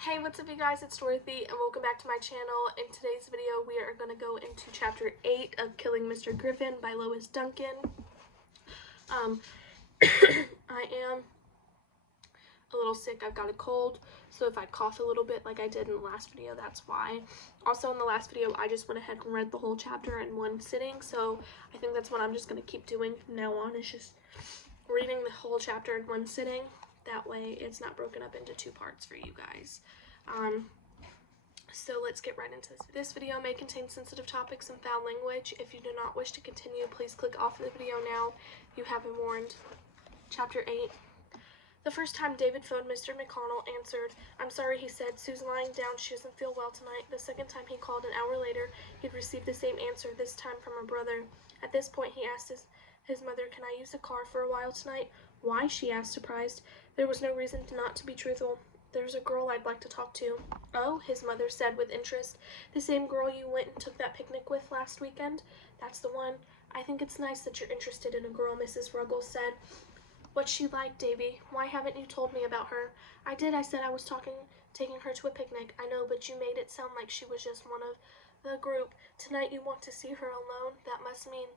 Hey, what's up you guys, it's Dorothy and welcome back to my channel. In today's video we are going to go into chapter 8 of Killing Mr. Griffin by Lois Duncan. I am a little sick, I've got a cold, so if I cough a little bit like I did in the last video, that's why. Also in the last video I just went ahead and read the whole chapter in one sitting, so I think that's what I'm just going to keep doing from now on, is just reading the whole chapter in one sitting. That way it's not broken up into two parts for you guys. So let's get right into this. This video may contain sensitive topics and foul language. If you do not wish to continue, please click off the video now. You have been warned. Chapter 8. The first time David phoned Mr. McConnell answered. "I'm sorry," he said. "Sue's lying down. She doesn't feel well tonight." The second time he called an hour later, he'd received the same answer, this time from her brother. At this point he asked his mother, "Can I use the car for a while tonight?" "Why?" she asked, surprised. There was no reason not to be truthful. "There's a girl I'd like to talk to." "Oh," his mother said with interest. "The same girl you went and took that picnic with last weekend?" "That's the one." "I think it's nice that you're interested in a girl," Mrs. Ruggles said. "What's she like, Davy? Why haven't you told me about her?" "I did. I said I was taking her to a picnic." "I know, but you made it sound like she was just one of the group. Tonight you want to see her alone? That must mean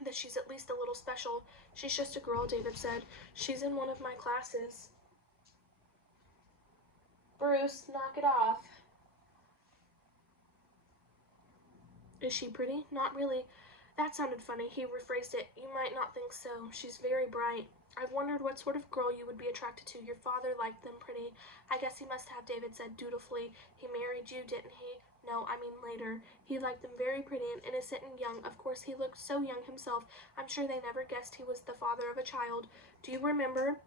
that she's at least a little special." "She's just a girl," David said. "She's in one of my classes." "Bruce, knock it off." "Is she pretty?" "Not really." That sounded funny. He rephrased it. "You might not think so. She's very bright. I've wondered what sort of girl you would be attracted to. Your father liked them pretty." "I guess he must have," David said dutifully. "He married you, didn't he?" "No, I mean later. He liked them very pretty and innocent and young. Of course, he looked so young himself. I'm sure they never guessed he was the father of a child. Do you remember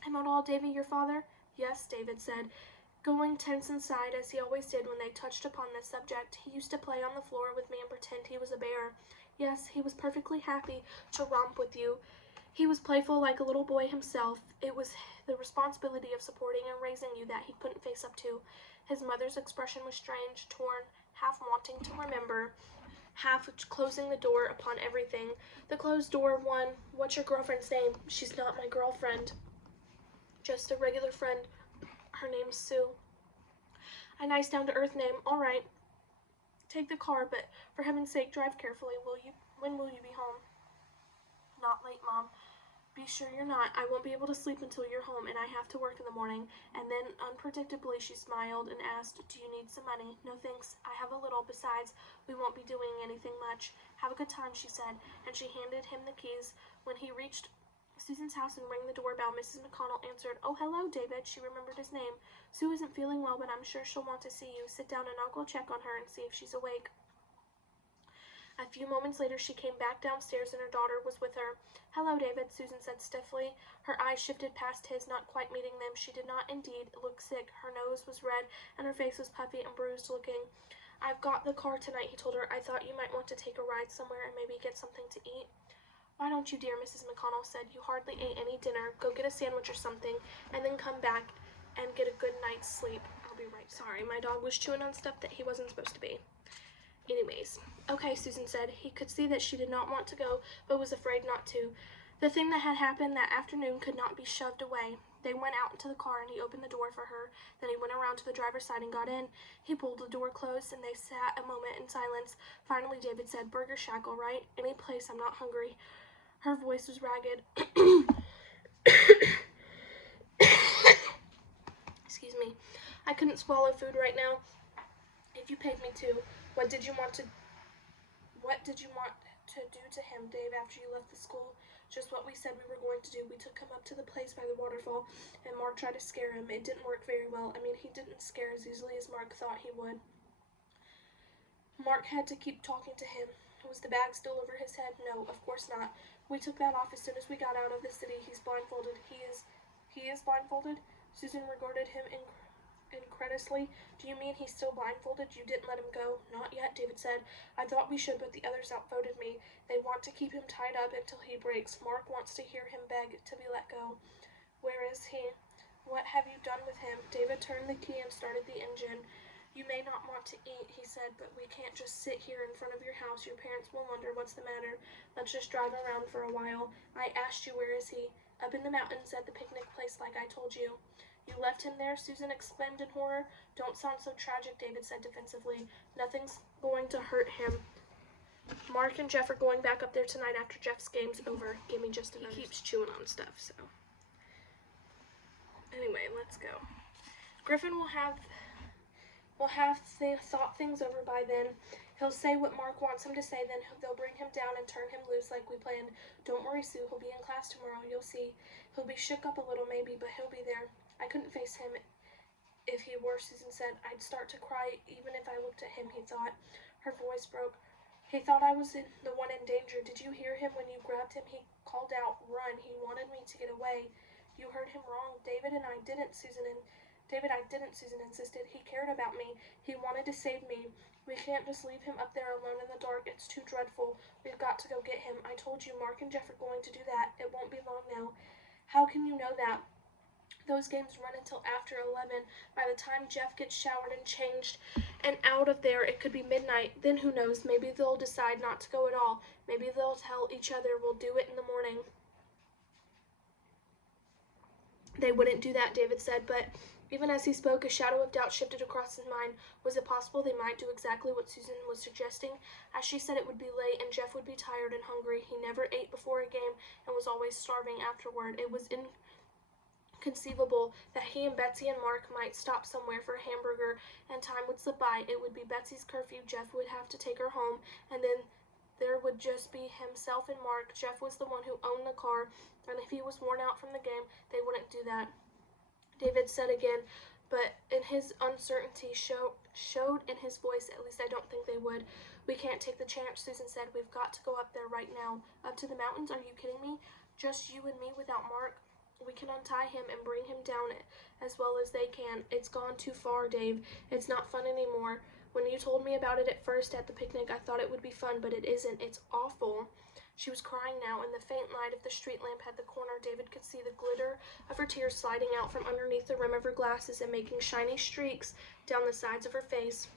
him at all, Davy, your father?" "Yes," David said, going tense inside, as he always did when they touched upon this subject. "He used to play on the floor with me and pretend he was a bear." "Yes, he was perfectly happy to romp with you. He was playful like a little boy himself. It was the responsibility of supporting and raising you that he couldn't face up to." His mother's expression was strange, torn, half wanting to remember, half closing the door upon everything. The closed door one. "What's your girlfriend's name?" "She's not my girlfriend. Just a regular friend. Her name's Sue." "A nice down-to-earth name. All right. Take the car, but for heaven's sake, drive carefully, will you? When will you be home?" "Not late, Mom." "Be sure you're not. I won't be able to sleep until you're home, and I have to work in the morning." And then, unpredictably, she smiled and asked, "Do you need some money?" "No, thanks. I have a little. Besides, we won't be doing anything much." "Have a good time," she said, and she handed him the keys. When he reached Susan's house and rang the doorbell, Mrs. McConnell answered. "Oh, hello, David." She remembered his name. "Sue isn't feeling well, but I'm sure she'll want to see you. Sit down and I'll go check on her and see if she's awake." A few moments later she came back downstairs and her daughter was with her. "Hello, David," Susan said stiffly. Her eyes shifted past his, not quite meeting them. She did not, indeed, look sick. Her nose was red and her face was puffy and bruised-looking. "I've got the car tonight," he told her. "I thought you might want to take a ride somewhere and maybe get something to eat." "Why don't you, dear?" Mrs. McConnell said. "You hardly ate any dinner. Go get a sandwich or something, and then come back and get a good night's sleep." "I'll be right." Sorry, my dog was chewing on stuff that he wasn't supposed to be. "Anyways." "Okay," Susan said. He could see that she did not want to go, but was afraid not to. The thing that had happened that afternoon could not be shoved away. They went out into the car, and he opened the door for her. Then he went around to the driver's side and got in. He pulled the door closed, and they sat a moment in silence. Finally David said, "Burger Shack, all right? Any place. I'm not hungry." Her voice was ragged. Excuse me. "I couldn't swallow food right now if you paid me to. What did you want to do to him, Dave, after you left the school?" "Just what we said we were going to do. We took him up to the place by the waterfall, and Mark tried to scare him. It didn't work very well. I mean, he didn't scare as easily as Mark thought he would. Mark had to keep talking to him." "Was the bag still over his head?" "No, of course not. We took that off as soon as we got out of the city. He's blindfolded." He is blindfolded?" Susan regarded him incredulously. "Do you mean he's still blindfolded? You didn't let him go?" "Not yet," David said. "I thought we should, but the others outvoted me. They want to keep him tied up until he breaks. Mark wants to hear him beg to be let go." "Where is he? What have you done with him?" David turned the key and started the engine. "You may not want to eat," he said, "but we can't just sit here in front of your house. Your parents will wonder what's the matter. Let's just drive around for a while. I asked you, where is he?" "Up in the mountains at the picnic place like I told you." You left him there, Susan exclaimed in horror. Don't sound so tragic, David said defensively. Nothing's going to hurt him. Mark and Jeff are going back up there tonight after Jeff's game's over. Give me just another. He keeps chewing on stuff, so. Anyway, let's go. Griffin will have thought things over by then. He'll say what Mark wants him to say, then they'll bring him down and turn him loose like we planned. Don't worry, Sue. He'll be in class tomorrow. You'll see. He'll be shook up a little maybe, but he'll be there. I couldn't face him if he were, Susan said. I'd start to cry even if I looked at him, he thought. Her voice broke. He thought I was the one in danger. Did you hear him when you grabbed him? He called out, run. He wanted me to get away. You heard him wrong. David, I didn't, Susan insisted. He cared about me. He wanted to save me. We can't just leave him up there alone in the dark. It's too dreadful. We've got to go get him. I told you, Mark and Jeff are going to do that. It won't be long now. How can you know that? Those games run until after 11. By the time Jeff gets showered and changed and out of there, it could be midnight. Then who knows? Maybe they'll decide not to go at all. Maybe they'll tell each other we'll do it in the morning. They wouldn't do that, David said, but even as he spoke, a shadow of doubt shifted across his mind. Was it possible they might do exactly what Susan was suggesting? As she said, it would be late and Jeff would be tired and hungry. He never ate before a game and was always starving afterward. It was inconceivable that he and Betsy and Mark might stop somewhere for a hamburger, and time would slip by. It would be Betsy's curfew. Jeff would have to take her home, and then there would just be himself and Mark. Jeff was the one who owned the car, and if he was worn out from the game, they wouldn't do that. David said again, but in his uncertainty showed in his voice. At least I don't think they would. We can't take the chance, Susan said. We've got to go up there right now. Up to the mountains? Are you kidding me? Just you and me without Mark? We can untie him and bring him down as well as they can. It's gone too far, Dave. It's not fun anymore. When you told me about it at first at the picnic, I thought it would be fun, but it isn't. It's awful. She was crying now. In the faint light of the street lamp at the corner, David could see the glitter of her tears sliding out from underneath the rim of her glasses and making shiny streaks down the sides of her face.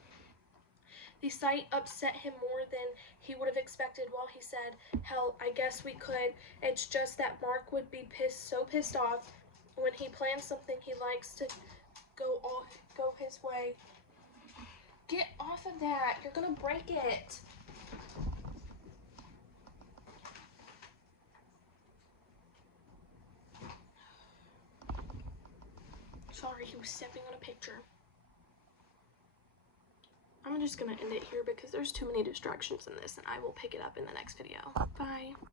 The sight upset him more than he would have expected. Well, he said, hell, I guess we could. It's just that Mark would be so pissed off when he plans something he likes to go his way. Get off of that. You're gonna break it. Sorry, he was stepping on a picture. I'm just gonna end it here because there's too many distractions in this, and I will pick it up in the next video. Bye.